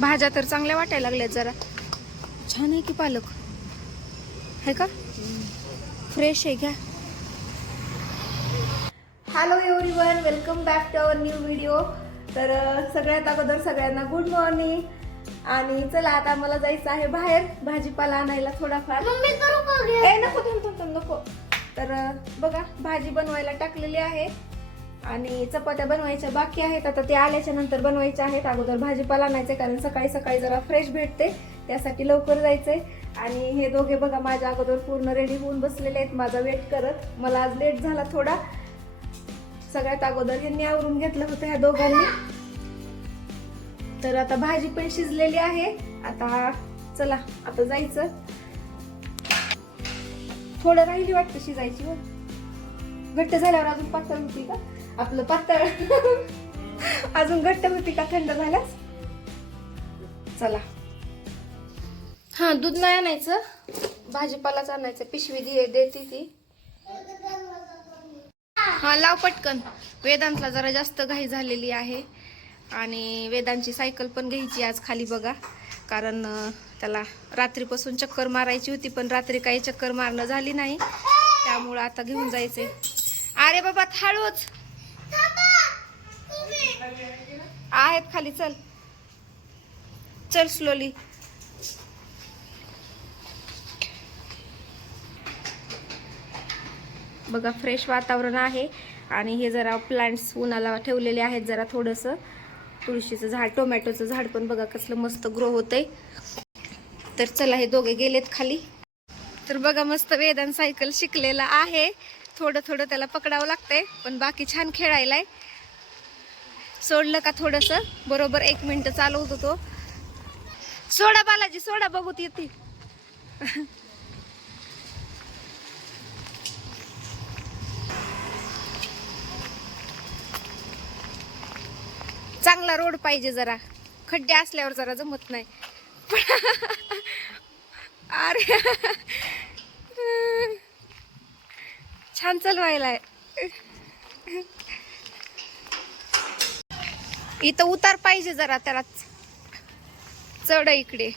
भाज्या तर चांगल्या वाटायला लागल्यात जरा. छान आहे की पालक. आहे का? फ्रेश आहे घ्या. Hello everyone welcome back to our new video तर सगळ्यात अगोदर सगळ्यांना गुड मॉर्निंग आणि चला आता मला जायचं आहे बाहेर. भाजीपाला आणायला थोडाफार. नको थांब थांब नको. तर बघा भाजी बनवायला टाकलेली आहे. आणि चपात्या बनवायच्या बाकी आहेत. आता ते आल्याच्यानंतर बनवायच्या आहेत. अगोदर भाजीपाला आणायचे कारण सकाळी सकाळी जरा फ्रेश भेटते. त्यासाठी लवकर जायचंय. आणि हे दोघे बघा माझ्या अगोदर पूर्ण रेडी होऊन बसलेले आहेत. माझा वेट करत. मला आज लेट झाला थोडा. सगळ्यात अगोदर यांनी आवरून घेतलं होतं ह्या दोघांनी. तर आता भाजी पण शिजलेली आहे. आता चला आता जायचं. थोडं राहिली वाटतं शिजायची हो घट्ट झाल्यावर अजून पातळ होती का? आपलं पातळ. अजून घट्ट होती का थंड झाल्यास? चला. हा दूध नाही आणायचं. भाजीपालाच आणायचं. पिशवी दे देते ती. हा लाव पटकन. वेदांतला जरा जास्त घाई झालेली आहे. आणि वेदांची सायकल पण घ्यायची आज खाली बघा. कारण त्याला रात्रीपासून चक्कर मारायची होती पण रात्री काही चक्कर मारणं झाली नाही. त्यामुळं आता घेऊन जायचे अरे बाबा हळूच आहेत खाली चल. चल स्लोली बघा फ्रेश वातावरण आहे. आणि हे जरा प्लांट्स उन्हाला ठेवलेले आहेत. जरा थोडंसं तुळशीचं झाड टोमॅटोचं झाड पण बघा कसलं मस्त ग्रो होतंय. तर चला हे दोघे गेलेत खाली. तर बघा मस्त वेदान सायकल शिकलेला आहे. थोडं थोडं त्याला पकडावं लागतंय पण बाकी छान खेळायलाय. सोडलं का थोडंसं? बरोबर एक मिनिट चालवतो तो. सोडा बालाजी सोडा बघू ती येते चांगला रोड पाहिजे जरा. खड्डे असल्यावर जरा जमत नाही. अरे. छान चालवायला इथं उतार पाहिजे जरा त्याला चढ इकडे.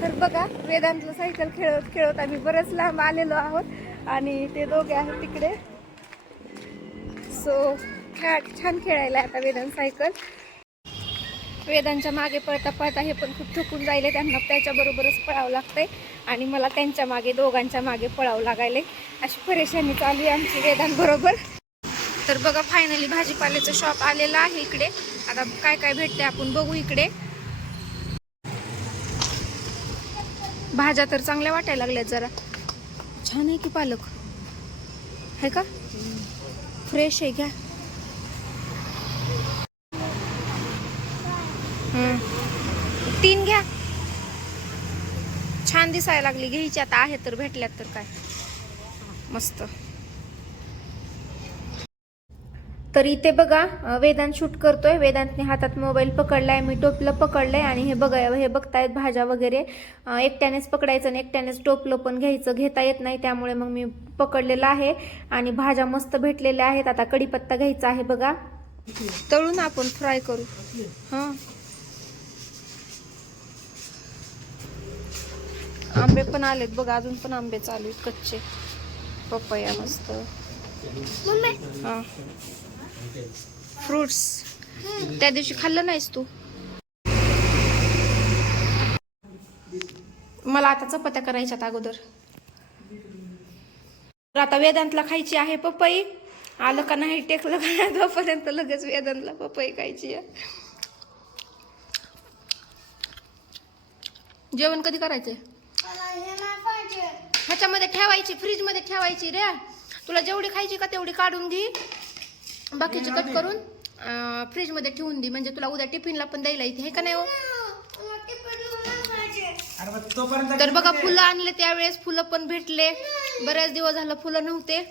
तर बघा वेदांतलं सायकल खेळत खेळत आम्ही बरंच लांब आलेलो आहोत आणि ते दोघे आहेत तिकडे. सो खेळ छान खेळायला आता वेदांत सायकल. वेदांच्या मागे पळता पळता हे पण खूप थकून जायले त्यांना त्याच्याबरोबरच पळावं लागतंय. आणि मला त्यांच्या मागे दोघांच्या मागे पळावं लागायले अशी परेशानी चालू आहे आमची वेदांबरोबर तर बघा फायनली भाजीपाल्याचं शॉप आलेलं आहे इकडे. आता काय काय भेटते आपण बघू इकडे. भाज्या तर चांगल्या वाटायला लागल्यात जरा. छान आहे की पालक. आहे का? फ्रेश आहे घ्या. तीन घ्या. छान दिसायला लागली. घ्यायची आता आहे तर भेटल्यात तर काय. मस्त. तर इथे बघा वेदांत शूट करतोय. वेदांतने हातात मोबाईल पकडलाय मी टोपलं पकडलंय आणि हे बघा हे बघतायत भाज्या वगैरे. एकट्यानेच पकडायचं आणि एकट्यानेच टोपलं पण घ्यायचं. घेता येत नाही त्यामुळे मग मी पकडलेलं आहे आणि भाज्या मस्त भेटलेल्या आहेत. आता कढीपत्ता घ्यायचा आहे बघा. तळून आपण फ्राय करू. हां. आंबे पण आलेत बघा अजून पण आंबे चालू आहेत कच्चे. पपया मस्त. हा. फ्रुट्स त्या दिवशी खाल्लं नाहीस तू? मला आता चपात्या करायच्यात अगोदर. तर आता वेदांतला खायची आहे पपई. आलं का नाही टेकलं का नाही तोपर्यंत लगेच वेदांतला पपई खायची आहे. जेवण कधी करायचंय? ह्याच्यामध्ये ठेवायची फ्रीजमध्ये ठेवायची रे. तुला जेवढी खायची का तेवढी काढून घे. बाकीची कट करून फ्रीजमध्ये ठेवून दे. म्हणजे तुला उद्या टिफिनला पण द्यायला येते हे का नाही हो? तर बघा फुलं आणले त्यावेळेस फुलं पण भेटले. बऱ्याच दिवस झालं फुलं नव्हते.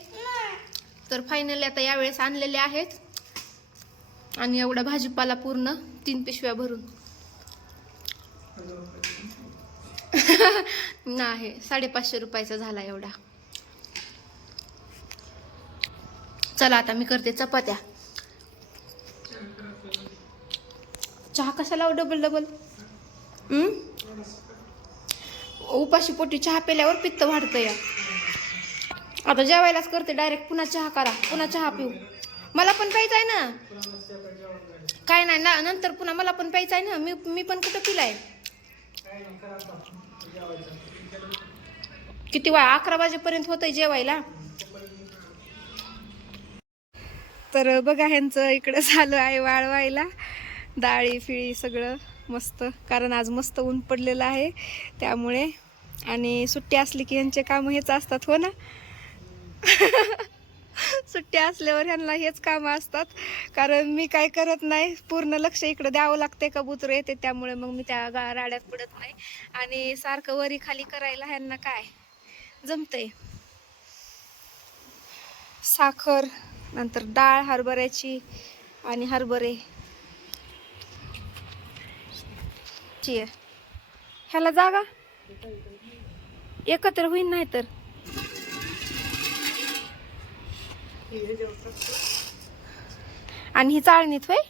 तर फायनली आता यावेळेस आणलेले आहेत. आणि एवढा भाजीपाला पूर्ण तीन पिशव्या भरून. नाही साडेपाचशे रुपयाचा झाला एवढा. चला आता मी करते चपात्या. चहा कशाला हो डबल डबल उपाशी पोटी चहा पेल्यावर पित्त वाढतं या आता जेवायलाच करते डायरेक्ट पुन्हा चहा करा पुन्हा चहा पिऊ. मला पण प्यायचं आहे ना. काय नाही ना नंतर पुन्हा मला पण प्यायचं आहे ना. मी मी पण कुठं पिलाय? किती वा अकरा वाजेपर्यंत होतंय जेवायला? तर बघा ह्यांचं इकडं चालू आहे वाळवायला डाळी फिळी सगळं मस्त कारण आज मस्त ऊन पडलेलं आहे. त्यामुळे आणि सुट्टी असली की यांचे कामं हेच असतात हो ना? सुट्टी असल्यावर ह्यांना हेच कामं असतात. कारण मी काय करत नाही पूर्ण लक्ष इकडं द्यावं लागते कबूतर येते त्यामुळे मग मी त्या गा राड्यात पडत नाही. आणि सारखं वरी खाली करायला ह्यांना काय? जमतंय. साखर नंतर डाळ हरभऱ्याची आणि हरभरे. ह्याला जागा. एकत्र होईन नाही तर आणि ही चाळणीत होय?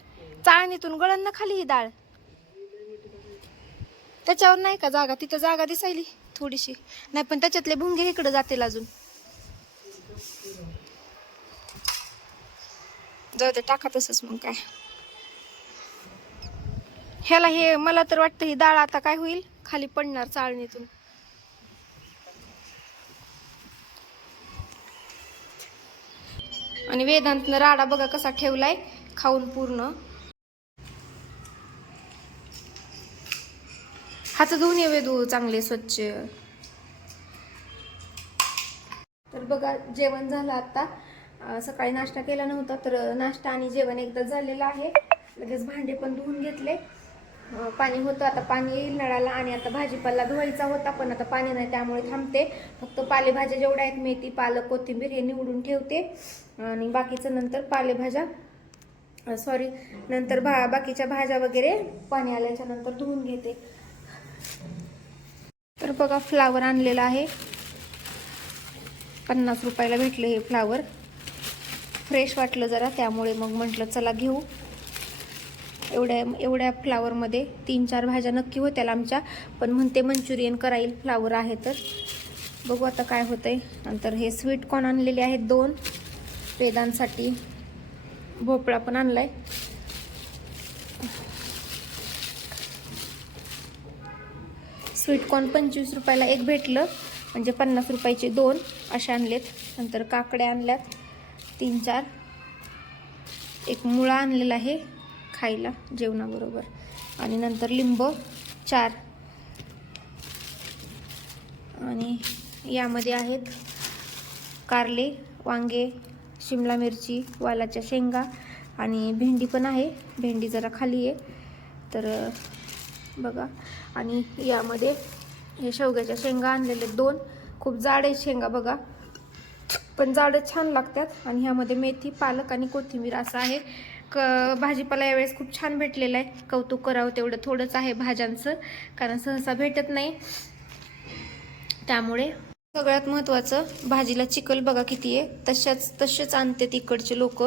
चाळणीतून गळण ना खाली ही डाळ. त्याच्यावर नाही का जागा? तिथं जागा दिसायली थोडीशी. नाही पण त्याच्यातले भुंगे इकडे जातील अजून. जाऊ दे टाका तसंच मग काय. ह्याला हे मला तर वाटतं ही डाळ आता काय होईल? खाली पडणार चाळणीतून. आणि वेदांतनं राडा बघा कसा ठेवलाय खाऊन पूर्ण. हात धुवून ये वेदू चांगले स्वच्छ. तर बघा जेवण झालं आता. सकाळी नाश्ता केला नव्हता तर नाश्ता आणि जेवण एकदा झालेलं आहे. लगेच भांडे पण धुवून घेतले. पाणी होतं आता पाणी येईल नळाला आणि आता भाजीपाला धुवायचा होता पण आता पाणी नाही त्यामुळे थांबते. फक्त पालेभाज्या जेवढ्या आहेत मेथी पालक कोथिंबीर हे निवडून ठेवते. आणि बाकीचं नंतर पालेभाज्या सॉरी नंतर भा बाकीच्या भाज्या वगैरे पाणी आल्याच्यानंतर धुवून घेते. तर बघा फ्लावर आणलेला आहे. पन्नास रुपयाला भेटलं हे फ्लावर फ्रेश वाटलं जरा त्यामुळे मग म्हटलं चला घेऊ. एवढ्या एवढ्या फ्लावरमध्ये तीन चार भाज्या नक्की होत्या आमच्या. पण म्हणते मंचुरियन कराईल फ्लावर आहे तर. बघू आता काय होतंय. नंतर हे स्वीट कॉर्न आणलेले आहेत दोन. वेदांसाठी भोपळा पण आणलाय. स्वीट कॉर्न पंचवीस रुपयाला एक भेटलं. म्हणजे पन्नास रुपयाचे दोन असे आणलेत. नंतर काकड्या आणल्यात. तीन चार. एक मुळा आणलेला आहे. खायला जेवणाबरोबर. आणि नंतर लिंब चार. आणि यामध्ये आहेत कारले वांगे शिमला मिरची वालाच्या शेंगा आणि भेंडी पण आहे. भेंडी जरा खाली आहे. तर बघा. आणि यामध्ये हे शेवग्याच्या शेंगा आणलेले दोन. खूप जाड आहेत शेंगा बघा. पण जाडं छान लागतात. आणि ह्यामध्ये मेथी पालक आणि कोथिंबीर असं आहे. क भाजीपाला यावेळेस खूप छान भेटलेला आहे. कौतुक करावं तेवढं थोडंच आहे भाज्यांचं कारण सहसा भेटत नाही. त्यामुळे सगळ्यात महत्त्वाचं भाजीला चिकल बघा किती आहे. तशाच तसेच आणते तिकडचे लोक.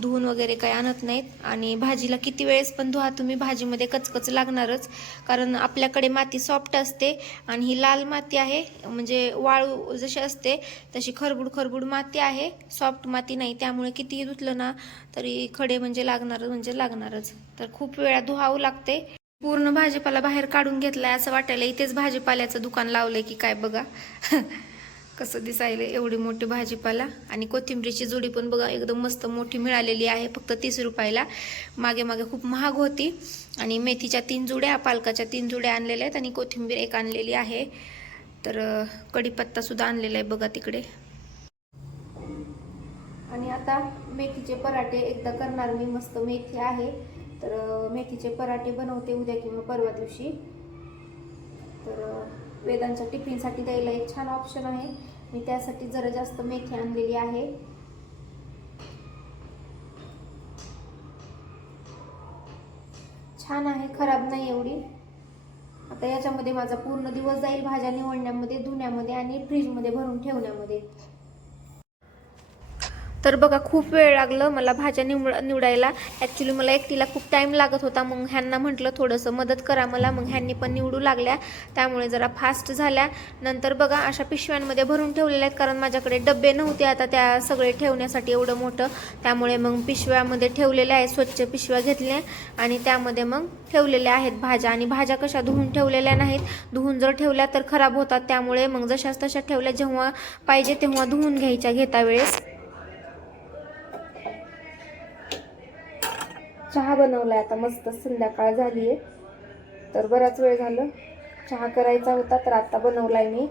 धुवून वगैरे काही आणत नाहीत. आणि भाजीला किती वेळेस पण धुवा तुम्ही भाजीमध्ये कचकच लागणारच. कारण आपल्याकडे माती सॉफ्ट असते आणि ही लाल माती आहे म्हणजे वाळू जशी असते तशी खरबूड खरबूड माती आहे. सॉफ्ट माती नाही त्यामुळे कितीही धुतलं ना तरी खडे म्हणजे लागणार म्हणजे लागणारच. तर खूप वेळा धुवावं लागते. पूर्ण भाजीपाला बाहेर काढून घेतलाय असं वाटायला इथेच भाजीपाल्याचं दुकान लावलंय की काय बघा. कसं दिसायला एवढी मोठी भाजीपाला. आणि कोथिंबीरीची जुडी पण बघा एकदम मस्त मोठी मिळालेली आहे फक्त तीस रुपयाला. मागे मागे खूप महाग होती. आणि मेथीच्या तीन जुड्या पालकाच्या तीन जुड्या आणलेल्या आहेत आणि कोथिंबीर एक आणलेली आहे. तर कढीपत्तासुद्धा आणलेला आहे बघा तिकडे. आणि आता मेथीचे पराठे एकदा करणार मी मस्त मेथी आहे. तर मेथीचे पराठे बनवते उद्या किंवा परवा दिवशी. तर वेदांच्या टिफिनसाठी द्यायला एक छान ऑप्शन आहे. मी त्यासाठी जरा जास्त मेथी आणलेली आहे. छान आहे खराब नाही एवढी. आता याच्यामध्ये माझा पूर्ण दिवस जाईल भाज्या निवडण्यामध्ये धुण्यामध्ये आणि फ्रीजमध्ये भरून ठेवण्यामध्ये. तर बघा खूप वेळ लागलं मला भाज्या निवड निवडायला. ॲक्च्युली मला एकटीला खूप टाईम लागत होता. मग ह्यांना म्हटलं थोडंसं मदत करा मला. मग ह्यांनी पण निवडू लागल्या. त्यामुळे जरा फास्ट झाल्या. नंतर बघा अशा पिशव्यांमध्ये भरून ठेवलेल्या आहेत. कारण माझ्याकडे डबे नव्हते. आता त्या सगळे ठेवण्यासाठी एवढं मोठं. त्यामुळे मग पिशव्यामध्ये ठेवलेल्या आहेत. स्वच्छ पिशव्या घेतल्या. आणि त्यामध्ये मग ठेवलेल्या आहेत भाज्या. आणि भाज्या कशा धुवून ठेवलेल्या नाहीत. धुवून जर ठेवल्या तर खराब होतात. त्यामुळे मग जशाच तशा ठेवल्या. जेव्हा पाहिजे तेव्हा धुवून घ्यायच्या. घेता वेळेस. चहा बनवलाय आता मस्त संध्याकाळ झाली आहे तर बराच वेळ झालं. चहा करायचा होता तर आता बनवलाय मी.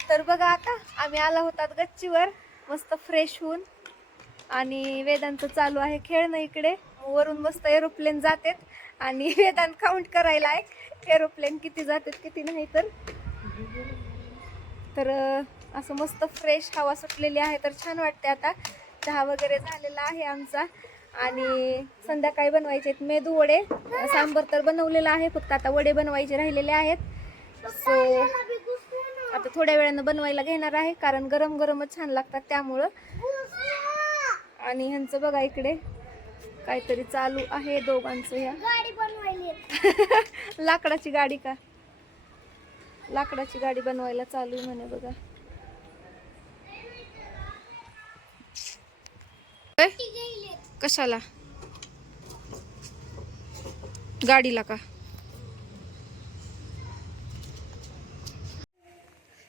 तर बघा आता आम्ही आला होतात गच्चीवर मस्त फ्रेश होऊन. आणि वेदांत चालू आहे खेळणं इकडे. वरून मस्त एरोप्लेन जातात. आणि वेदांत काउंट करायला आहे. एरोप्लेन किती जातात किती नाही तर. तर असं मस्त फ्रेश हवा सुटलेली आहे तर छान वाटते आता. चहा वगैरे झालेला आहे आमचा. आणि संध्याकाळी बनवायचे आहेत मेदू वडे. सांबर तर बनवलेलं आहे फक्त आता वडे बनवायचे राहिलेले आहेत. सो आता थोड्या वेळानं बनवायला घेणार आहे कारण गरम गरमच छान लागतात त्यामुळं. आणि ह्यांचं बघा इकडे. काहीतरी चालू आहे दोघांचं ह्या गाडी बनवायली लाकडाची गाडी का? लाकडाची गाडी बनवायला चालू म्हणे बघा? कशाला? गाडीला का?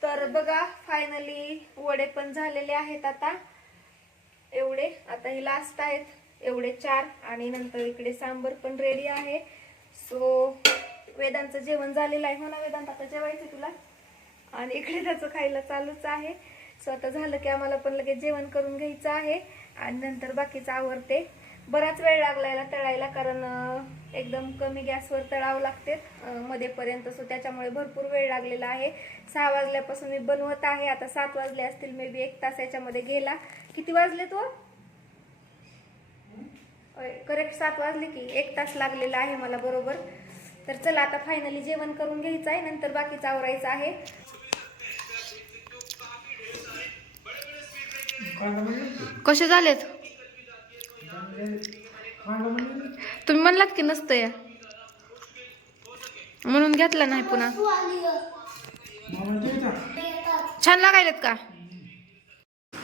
तर बघा फायनली वडे पण झालेले आहेत आता. एवढे आता हे लास्ट आहेत. एवढे चार आणि नंतर इकडे सांबर पण रेडी आहे. सो वेदांचं जेवण झालेलं आहे. हो ना वेदांत? आता जेवायचं तुला? आणि इकडे त्याचं खायला चालूच आहे. सो आता झालं की आम्हाला पण लगेच जेवण करून घ्यायचं आहे. आणि नंतर बाकीचं आवरते. बराच वेळ लागला याला तळायला कारण एकदम कमी गॅसवर तळावं लागते. मध्येपर्यंत. सो त्याच्यामुळे भरपूर वेळ लागलेला आहे. सहा वाजल्यापासून मी बनवत आहे. आता सात वाजले असतील. मे बी एक तास याच्यामध्ये गेला. किती वाजले तो हो? करेक्ट सात वाजले की एक तास लागलेला आहे मला बरोबर. तर चला आता फायनली जेवण करून घ्यायचं आहे नंतर बाकीचं आवरायचं आहे. कसे झालेत? तुम्ही म्हणलात की नसतं या. म्हणून घेतला नाही पुन्हा. छान लागायलेत का?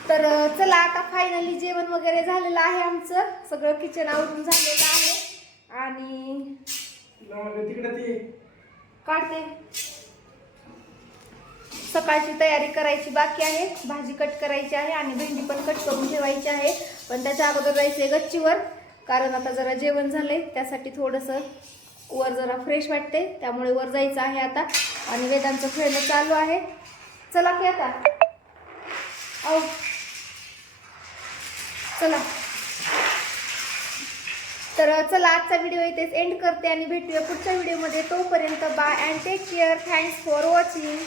तर चला आता फायनली जेवण वगैरे झालेलं आहे आमचं. सगळं किचन आवरून झालेलं आहे. आणि काढते. सकाळची तयारी करायची बाकी आहे. भाजी कट करायची आहे आणि भेंडी पण कट करून ठेवायची आहे. पण त्याच्या अगोदर जायचंय गच्चीवर. कारण आता जरा जेवण झालंय. त्यासाठी थोडंसं वर जरा फ्रेश वाटते त्यामुळे वर जायचं आहे आता. आणि वेदांचं खेळणं चालू आहे. चला की आता. औ चला. तर चला आजचा व्हिडिओ इथेच एंड करते आणि भेटूया पुढच्या व्हिडिओमध्ये तोपर्यंत bye and take care thanks for watching